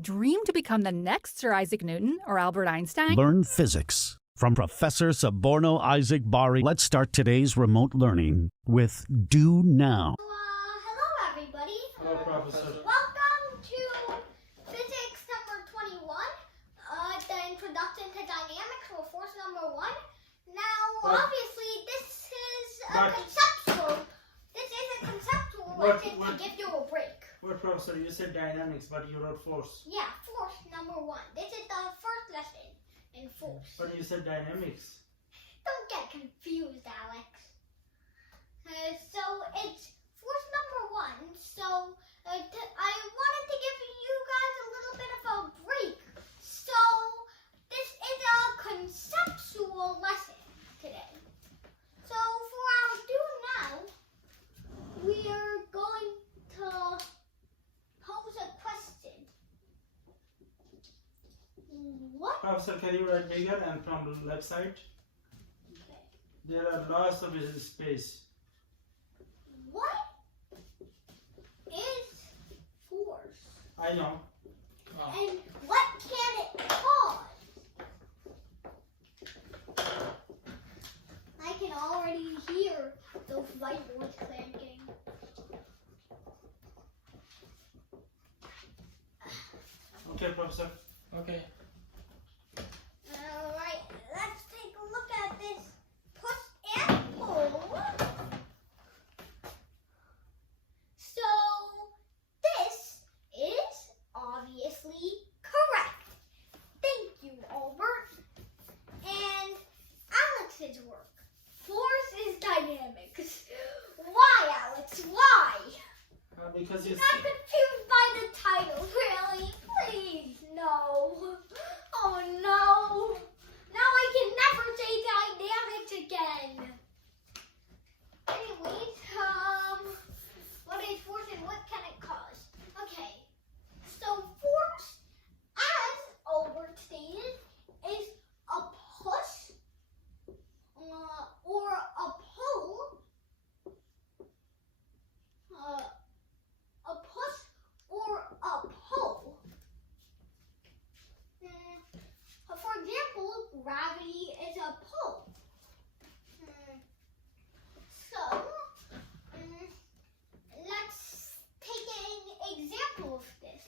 Dream to become the next Sir Isaac Newton or Albert Einstein? Learn physics from Professor Suborno Isaac Bari. Let's start today's remote learning with Do Now. Hello everybody. Hello, Professor. Welcome to physics number 21, the introduction to dynamics for force number 1. Now, obviously, this is a conceptual. This is a conceptual lesson to give you a break. What, Professor? You said dynamics, but you wrote force. Yeah, force number 1. This is the first lesson in force. But you said dynamics. Don't get confused, Alex. So it's force number 1. So I wanted to give you guys a little bit of a break. So this is a conceptual lesson today. So for our do now, we are going to pose a question. What? Professor, can you write bigger and from the left side? Okay. There are lots of space. What is force? I know. And what can it cause? I can already hear those whiteboards clanking. Okay, Professor. Okay. Alright, let's take a look at this push and pull. So, this is obviously correct. Thank you, Albert. And Alex's work. Force is dynamics. Why, Alex? Why? Because you You got confused by the title, really? Please, no. Oh no. Now I can never say dynamics again. Anyways, what is force and what can it cause? Okay, so force, as Albert stated, is a push or a pull. A push or a pull. For example, gravity is a pull. So, let's take an example of this.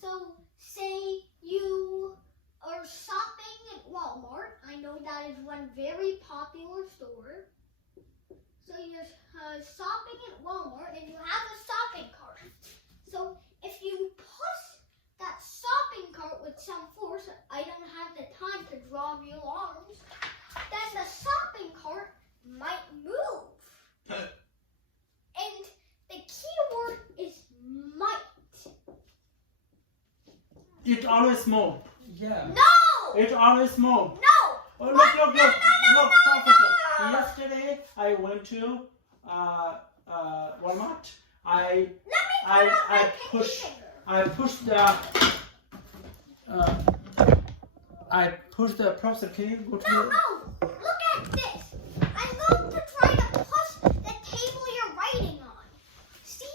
So, say you are shopping at Walmart. I know that is one very popular store. So you're shopping at Walmart and you have a shopping cart. So if you push that shopping cart with some force, I don't have the time to draw real arms, then the shopping cart might move. And the key word is might. It always moved. Yeah. No! It always moved. No! Oh, look, Professor. Yesterday I went to Walmart. I pushed the Professor. Can you go to No, look at this. I'm going to try to push the table you're writing on. See,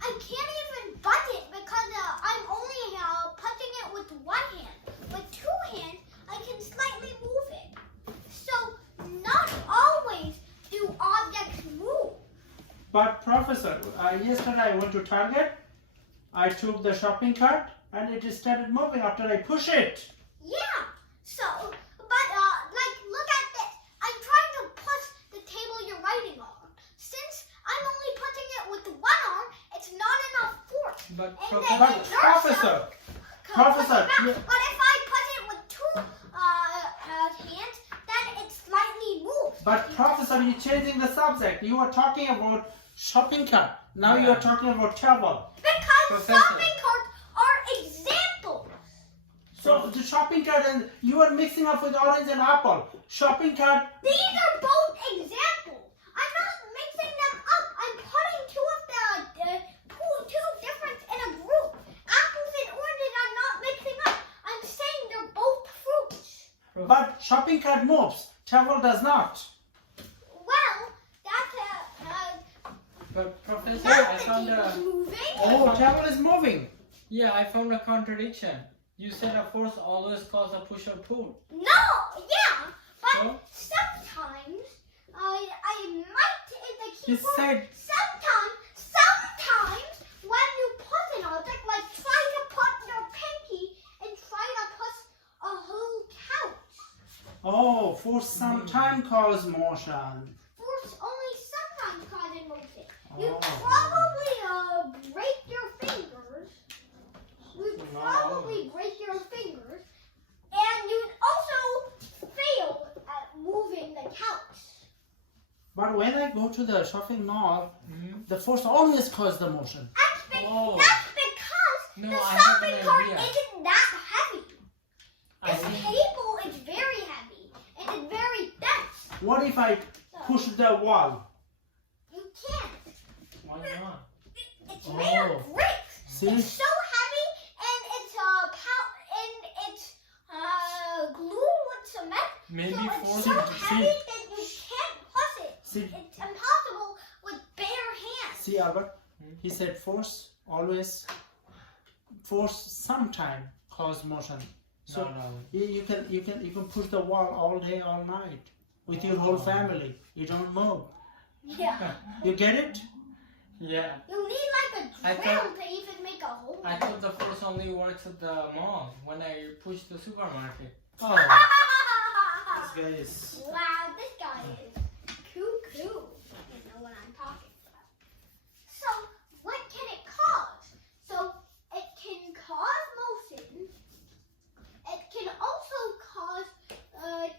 I can't even budge it because I'm only punching it with one hand. With two hands, I can slightly move it. So, not always do objects move. But Professor, yesterday I went to Target. I took the shopping cart and it started moving after I push it. Yeah, so, but look at this. I'm trying to push the table you're writing on. Since I'm only pushing it with one arm, it's not enough force. But And But then Professor, Professor. But if I push it with two hands, then it slightly moves. But Professor, you're changing the subject. You were talking about shopping cart. Now you are talking about table. Because Professor. shopping carts are examples. So the shopping cart and you are mixing up with orange and apple. Shopping cart. These are both examples. I'm not mixing them up. I'm putting two different in a group. Apples and oranges are not mixing up. I'm saying they're both fruits. But shopping cart moves. Table does not. Well, that's But Professor, not I the found table's moving. Oh, table is moving. Yeah, I found a contradiction. You said a force always causes a push or pull. No, yeah, but So? sometimes I might in the You keyboard. said Sometimes when you put an object, like try to put your pinky and try to put a whole couch. oh, force sometimes cause motion. Force only sometimes causes motion. You Oh. probably break your fingers. You No. probably break your fingers, and you'd also fail at moving the couch. But when I go to the shopping mall, Mhm. the force always causes the motion. Oh. That's because No, the I have shopping an cart idea. isn't that heavy. I This think table is very heavy and it's very dense. What if I push the wall? You can't. why not? It's made Oh. of bricks. See? It's so heavy and it's glued with cement. Maybe so it's force so it to heavy that you can't push it. See, It's impossible with bare hands. see, Albert. He said force always, force sometime cause motion. So no. you can push the wall all day, all night with your whole family. You don't move. Yeah. You get it? Yeah. You need like a I drill thought- to even make a hole. I thought the force only works at the mall when I push the supermarket. Oh, this guy is. Wow, this guy is cuckoo. You know what I'm talking about. So, what can it cause? So, it can cause motion. It can also cause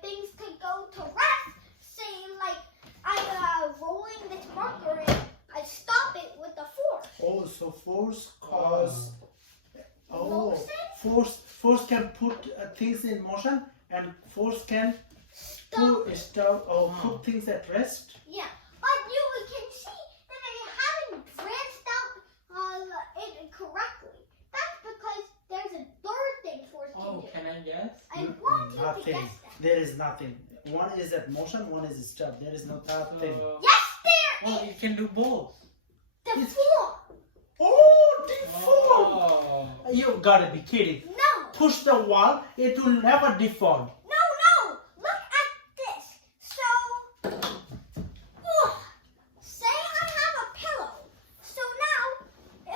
things to go to rest. Say, like, I'm rolling this marker and I stop it with the force. Oh, so force cause. Oh, Motion? force can put things in motion, and force can Stop. put things at rest. Yeah, but you can see that I haven't branched out it correctly. That's because there's a third thing force can Oh, do. can I guess? I want you to Nothing. guess that. There is nothing. One is at motion, one is stop. There is no third thing. Yes, there Well, is it can do both. the form. Oh, deform! Oh. You gotta be kidding. No, Push the wall, it will never deform. no. Look at this. So, say I have a pillow. So now,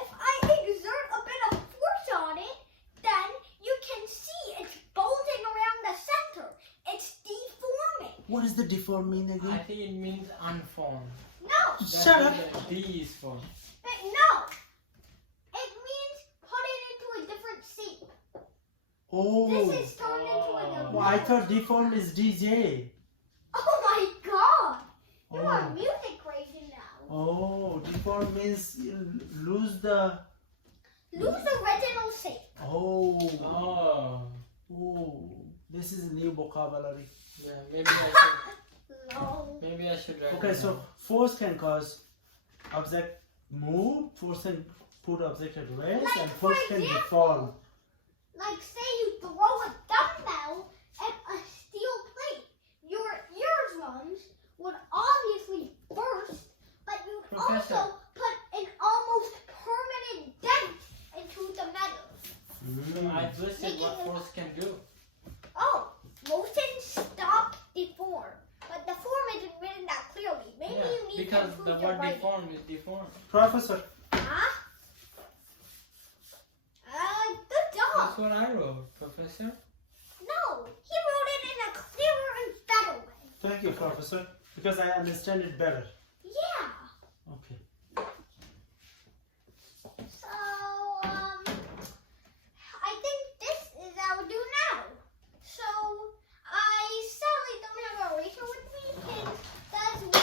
if I exert a bit of force on it, then you can see it's bulging around the center. It's deforming. What does the deform mean I again? think it means unformed. No, That's Shut what up. the D is for. no. It means put it into a different shape. Oh, This is turned into a well, I thought deform is DJ. Oh my god! You are Oh. music crazy now. Oh, deform means you lose the. Lose the original shape. Oh, Oh. oh, this is a new vocabulary. Yeah, No. maybe I should write Okay, it so down. force can cause object move, force can put object at rest, Like, and for force can example, deform. Like say you throw a dumbbell at a steel plate. Your eardrums would obviously burst, but you'd Professor. also put an almost permanent dent into the metal. I listed what force can do. Oh, motion, stop, deform. But the form isn't written that clearly. Maybe Yeah, you need because to the improve your word writing. deform is deformed. Professor, Huh? Good job. That's what I wrote, Professor. No, he wrote it in a clearer and better way. thank you, Professor, because I understand it better. Yeah. Okay. So, I think this is our do now. So, I sadly don't have an eraser with me. Does one of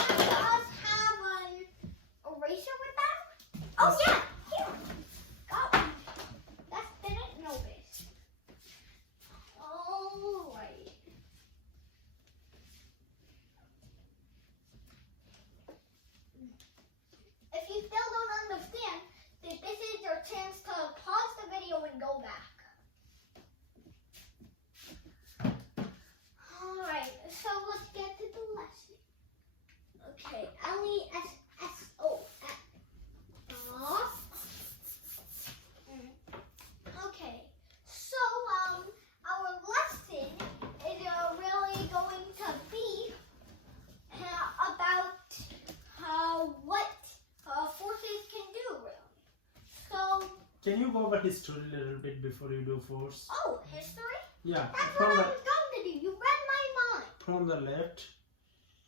us have an eraser with them? Oh, yeah. Here. Got one. That didn't notice. Alright. Can you go over history a little bit before you do force? Oh, history? Yeah, That's from what I the was going to do. You read my mind. from the left.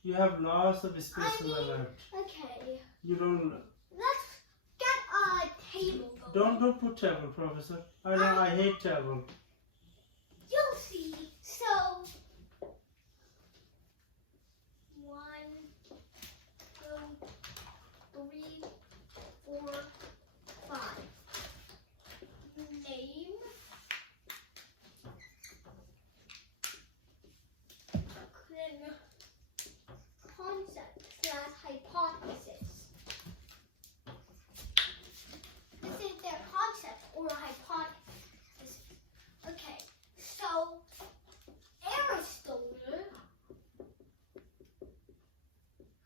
You have lots of space on the left. Okay. You don't Let's get a table going. don't put table, Professor. I hate table. You'll see. So, 1, 2, 3, 4, 5. Name. Then concept slash hypothesis. This is their concept or hypothesis. Okay, so Aristotle,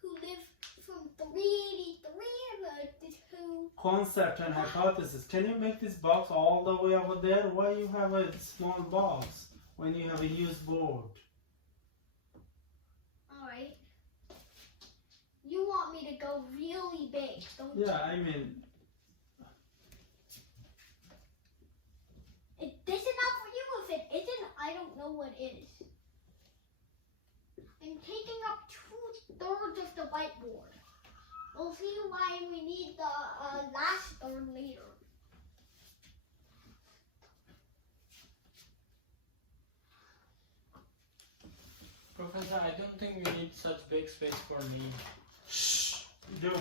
who lived from 383 to Concept and hypothesis. Can you make this box all the way over there? Why you have a small box when you have a huge board? Alright. You want me to go really big, don't you? Yeah, I mean, Is this enough for you? If it isn't, I don't know what is. I'm taking up 2/3 of the whiteboard. We'll see why we need the last third later. Professor, I don't think we need such big space for me. shh, do.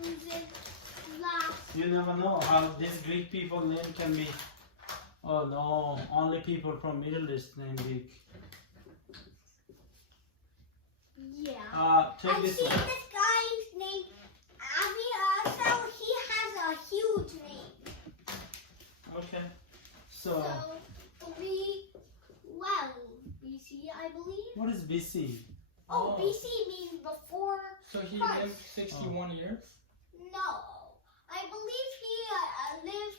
Who's in last? You never know how these Greek people name can be. Oh no, only people from Middle East name Greek. Yeah. Take I've this seen one. this guy's name, Avi, so he has a huge name. Okay. So, 312 BC, I believe. What is BC? Oh, Oh. BC means before So he Christ. lived 61 years? No. I believe he lived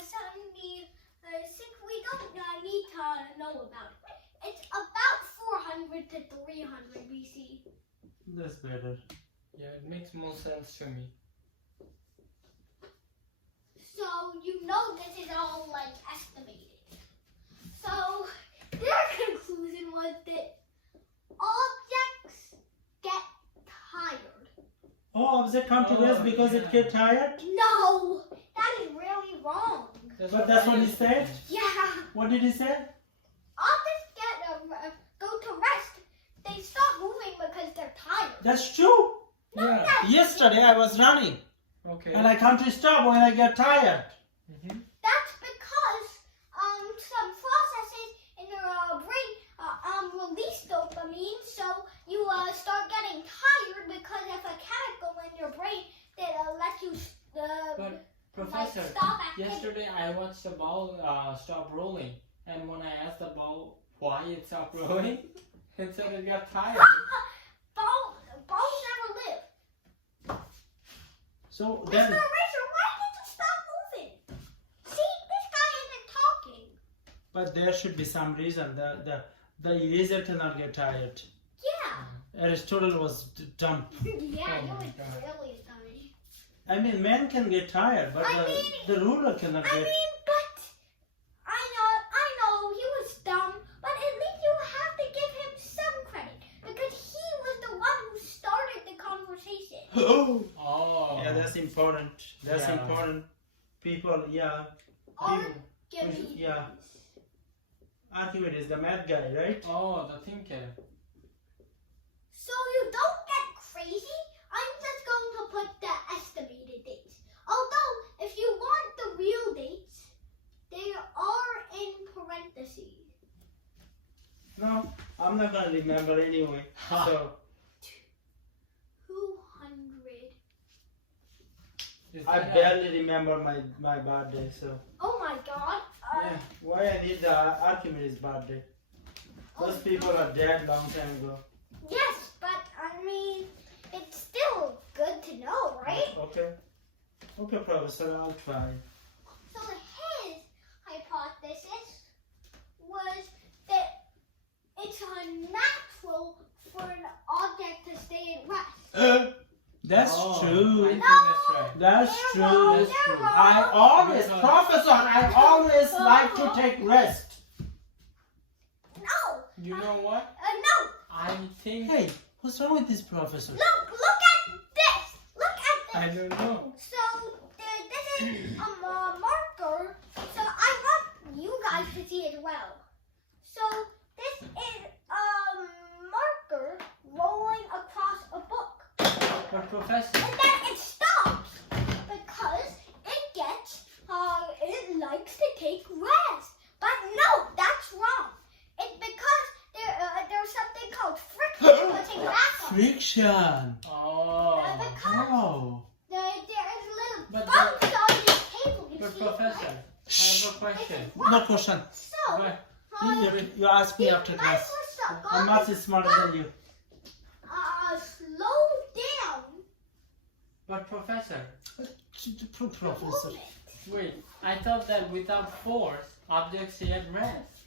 76. We don't need to know about it. It's about 400 to 300 BC. That's better. Yeah, it makes more sense to me. So you know this is all like estimated. So their conclusion was that objects get tired. Oh, object come to rest Oh, because it yeah. get tired? No, that is really wrong. But that's what he said? Yeah, What did he say? objects get go to rest. They stop moving because they're tired. That's true. Yeah. Yesterday I was running Okay. and I come to stop when I get tired. Mhm. That's because some processes in your brain release dopamine, so you start getting tired because of a chemical in your brain that lets you But Professor, stop activity. yesterday I watched the ball stop rolling, and when I asked the ball why it stopped rolling, it said it got tired. Balls never live. So Mr. then, Eraser, why did you stop moving? See, this guy isn't talking. but there should be some reason. The eraser cannot get tired. Yeah. Aristotle was dumb. Yeah, Oh you my was God. really dummy. I mean, men can get tired, but the ruler cannot I get. mean, but I know he was dumb, but at least you have to give him some credit because he was the one who started the conversation. Oh. Yeah, that's important. That's Yeah. important. People, yeah. Archimedes. Yeah. Archimedes, the math guy, right? Oh, the thinker. So you don't get crazy. I'm just going to put the estimated dates. Although, if you want the real dates, they are in parentheses. No, I'm not gonna remember anyway. Ha. So 200. Is I that a- barely remember my birthday. So Oh my God. yeah, why I need the Archimedes birthday? Those people are dead long time ago. Yes, but I mean, it's still good to know, right? Okay. Okay, Professor, I'll try. So his hypothesis was that it's unnatural for an object to stay at rest. That's I true. think that's right. That's They're true. wrong, That's they're true. wrong. I always, Because- Professor, I always like to take rest. No. You know what? No. I think Hey, what's wrong with this professor? Look at this. Look at I this. don't know. So this is a marker. So I want you guys to see as well. So this is a marker rolling across a book. But Professor, And then it stops because it likes to take rest. But no, that's wrong. It's because there's something called friction pushing back on it. Friction. oh, Because Oh. there is little But bumps on this table. You but see, Professor, right? I have a question. No question. So, But You ask me after mine class. was stuck I'm on much smarter than you. slow down but Professor, Professor. movement. wait. I thought that without force, objects stay at rest.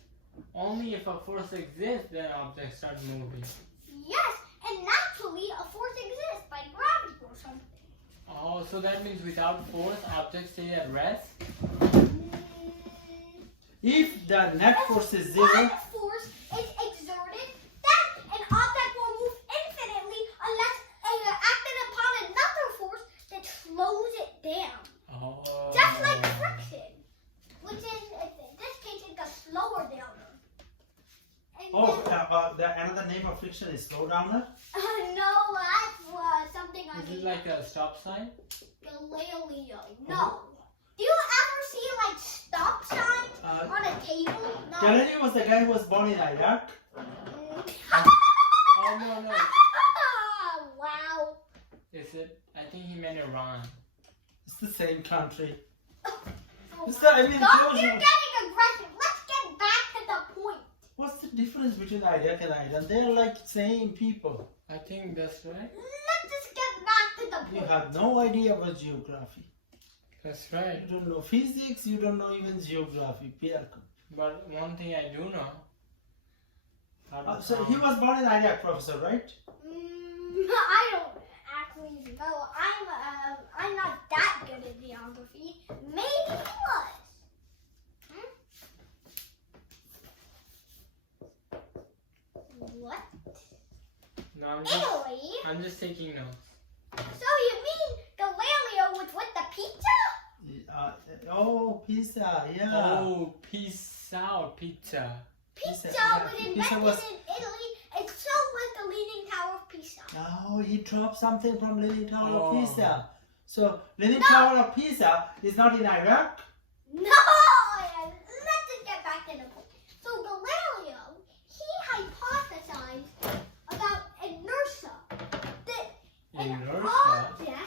Only if a force exists, then objects start moving. Yes, and naturally a force exists by gravity or something. Oh, so that means without force, objects stay at rest? If the net force is zero, One force is exerted, then an object will move infinitely unless acted upon another force that slows it down. Oh. Just like friction, which is, in this case, it's a slower downer. And another name of friction is slow downer. no, that's something I Is made it like a stop sign? Galileo. No. Do you ever see like stop signs on a table? No. Galileo was the guy who was born in Iraq. Oh, no. Wow. Is it? I think he meant Iran. It's the same country. Oh, It's wow. the- I mean, Stop, those you're are- getting aggressive. Let's get back to the point. What's the difference between Iraq and Iran? They're like same people. I think that's right. Let's just get back to the You point. have no idea about geography. That's right. You don't know physics, you don't know even geography. Pierre. But one thing I do know. how to So count. he was born in Iraq, professor, right? I don't actually know. I'm not that good at geography. Maybe he was. What? No, Italy? I'm just taking notes. So you mean Galileo was with the pizza? Pizza, yeah. Oh, pizza or pizza? Pizza yeah. was Pizza invented was- in Italy, and so was the Leaning Tower of Pisa. Oh, he dropped something from Leaning Tower of Oh. Pisa. So, Leaning No. Tower of Pisa is not in Iraq? No! Let's just get back to the point. So Galileo, he hypothesized about inertia. That Inertia?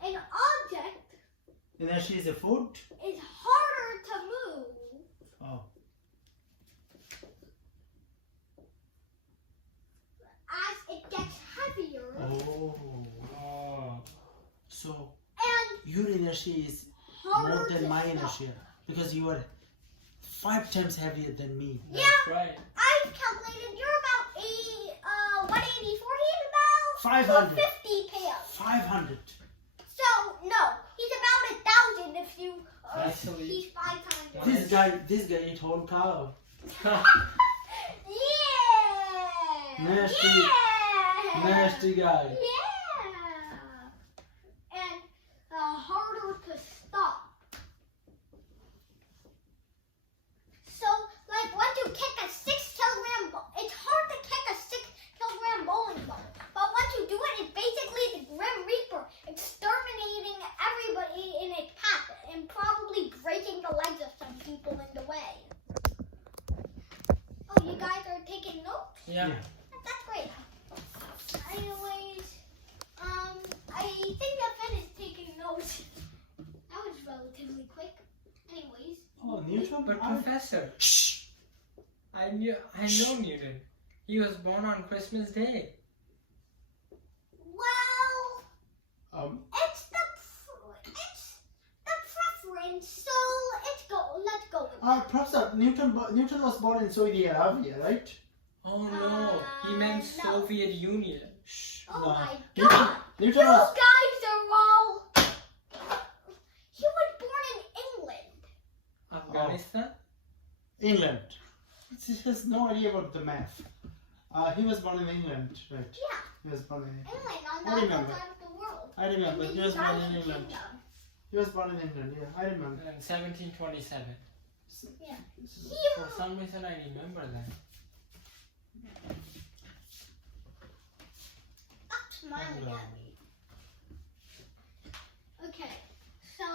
an object Inertia is a food? is harder to move Oh. as it gets heavier. Oh. So, And your inertia is harder more to than my stop. inertia. Because you are 5 times heavier than me. Yeah, That's right. I've calculated you're about 184. He's about 500. 250 pounds. 500. So no, he's about 1,000 if you. Actually- He's 5 times. more. This guy eat whole cow. Yeah. Nasty. Yeah. Nasty guy. Yeah. And harder to stop. So, like, once you kick a 6-kilogram ball, it's hard to kick a 6-kilogram bowling ball. But once you do it, it's basically the Grim Reaper exterminating everybody in its path and probably breaking the legs of some people in the way. Oh, you guys are taking notes? Yeah. That's great. Anyways, I think I finished taking notes. That was relatively quick. Anyways, Oh, Newton? But Professor, Shh. I know Newton. He was born on Christmas Day. well, it's the preference, so let's go with that. Professor, Newton was born in Saudi Arabia, right? Oh no, he meant no. Soviet Union. Shh. Oh no. my Newton, God! Newton You was. guys are all. He was born in England. Afghanistan? England. He has no idea about the math. He was born in England, right? Yeah, He was born in England. England on I the other remember. side of the world. I remember. In He the was born in United England. Kingdom. He was born in England. Yeah, I remember. 1727. Yeah. For some reason I remember that. Stop smiling at me. Okay, so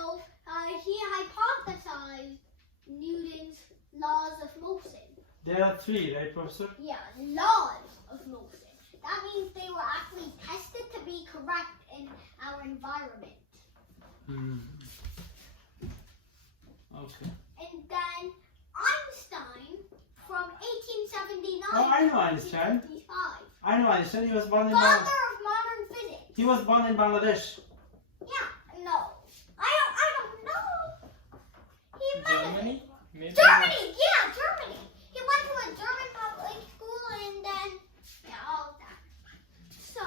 he hypothesized Newton's laws of motion. There are three, right, Professor? Yeah, laws of motion. That means they were actually tested to be correct in our environment. Hmm. Okay. And then Einstein from 1879 Oh, I know to Einstein. 1855. I know Einstein. He was born in Father Bangladesh. of modern physics. He was born in Bangladesh. Yeah, no. I don't know. He might have Germany? been. Maybe. Germany, yeah, Germany. He went to a German public school and then, yeah, all of that. So,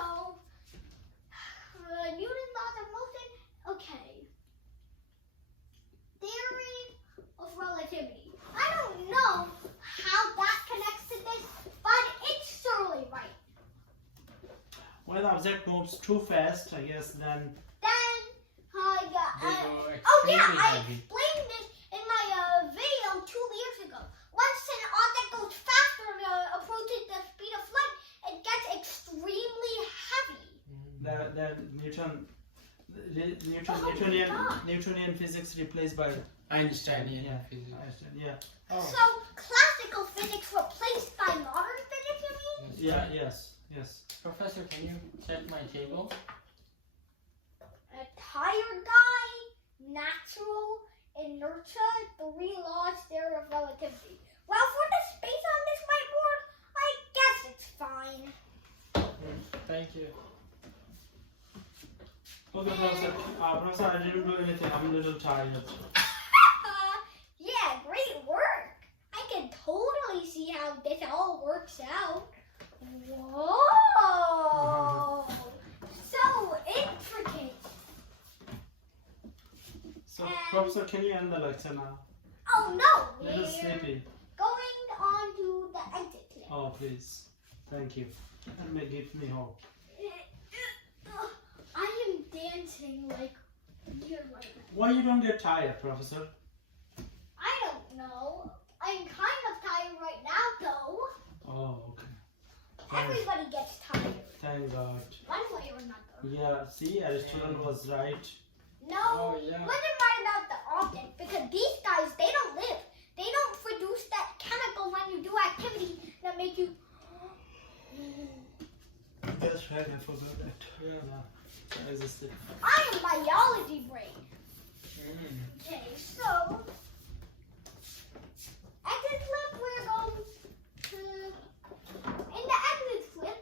Newton's laws of motion, okay. Theory of relativity. I don't know how that connects to this, but it's surely right. When the object moves too fast, I guess, then Then, They go oh yeah, extremely I heavy. explained this in my video 2 years ago. Once an object goes faster and approaches the speed of light, it gets extremely heavy. Newtonian physics replaced by Einsteinian yeah, physics. Einstein, yeah. Oh. So classical physics replaced by modern physics, you mean? Yeah, yes. Professor, can you check my table? A tire guy, natural, inertia, 3 laws, theory of relativity. Well, for the space on this whiteboard, I guess it's fine. Thank you. Okay, Professor, I didn't do anything. I'm a little tired. Yeah, great work. I can totally see how this all works out. Whoa! So intricate. So, Professor, can you end the lecture now? Oh no, A little we're sleepy. going on to the exit clip. Oh, please. Thank you. That may give me hope. I am dancing like you're right now. Why you don't get tired, Professor? I don't know. I'm kind of tired right now, though. Oh, okay. Everybody gets tired, Thank God. one way or another. Yeah, see, Aristotle was right. No, Oh, yeah. wasn't right about the object because these guys, they don't live. They don't produce that chemical when you do activity that make you. That's right, I forgot that. Yeah. I existed. I am biology brain. Mm. Okay, so exit flip, we're going to in the exit flip.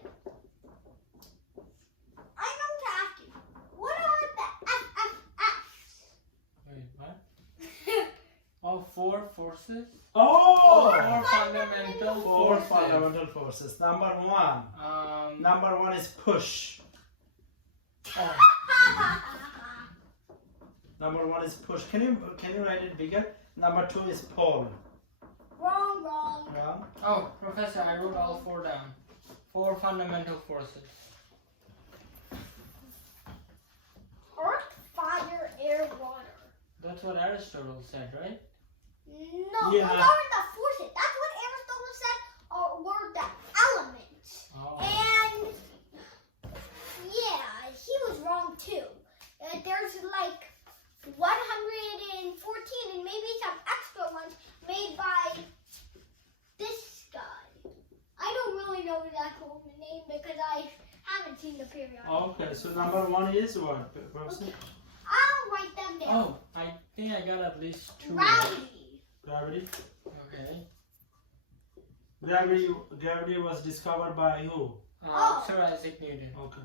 I'm going to ask you, what are the FFFs? Wait, what? Oh, 4 forces? Oh! Four fundamental Four forces. fundamental forces. Number one is push. Oh, Number one is push. Can you write it bigger? Number 2 is pull. Wrong. Yeah. oh, Professor, I wrote all 4 down. 4 fundamental forces. Earth, fire, air, water. That's what Aristotle said, right? No, Yeah. those aren't the forces. That's what Aristotle said were the elements. Oh. And yeah, he was wrong too. There's like 114 and maybe some extra ones made by this guy. I don't really know that whole name because I haven't seen the periodic. Okay, so number 1 is what, Professor? I'll write them down. Oh, I think I got at least 2. Gravity. Gravity. Okay. Gravity was discovered by who? Oh. Sir Isaac Newton. Okay.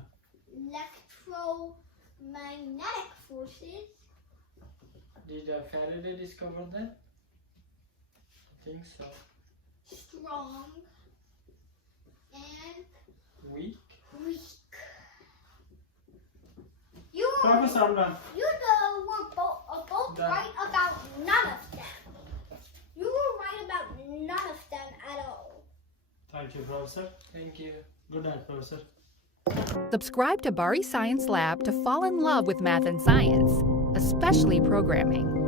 Electromagnetic forces. Did Faraday discover that? I think so. Strong and Weak? weak. Professor, I'm done. You were both Done. right about none of them. You were right about none of them at all. Thank you, Professor. Thank you. Good night, Professor. Subscribe to Bari Science Lab to fall in love with math and science, especially programming.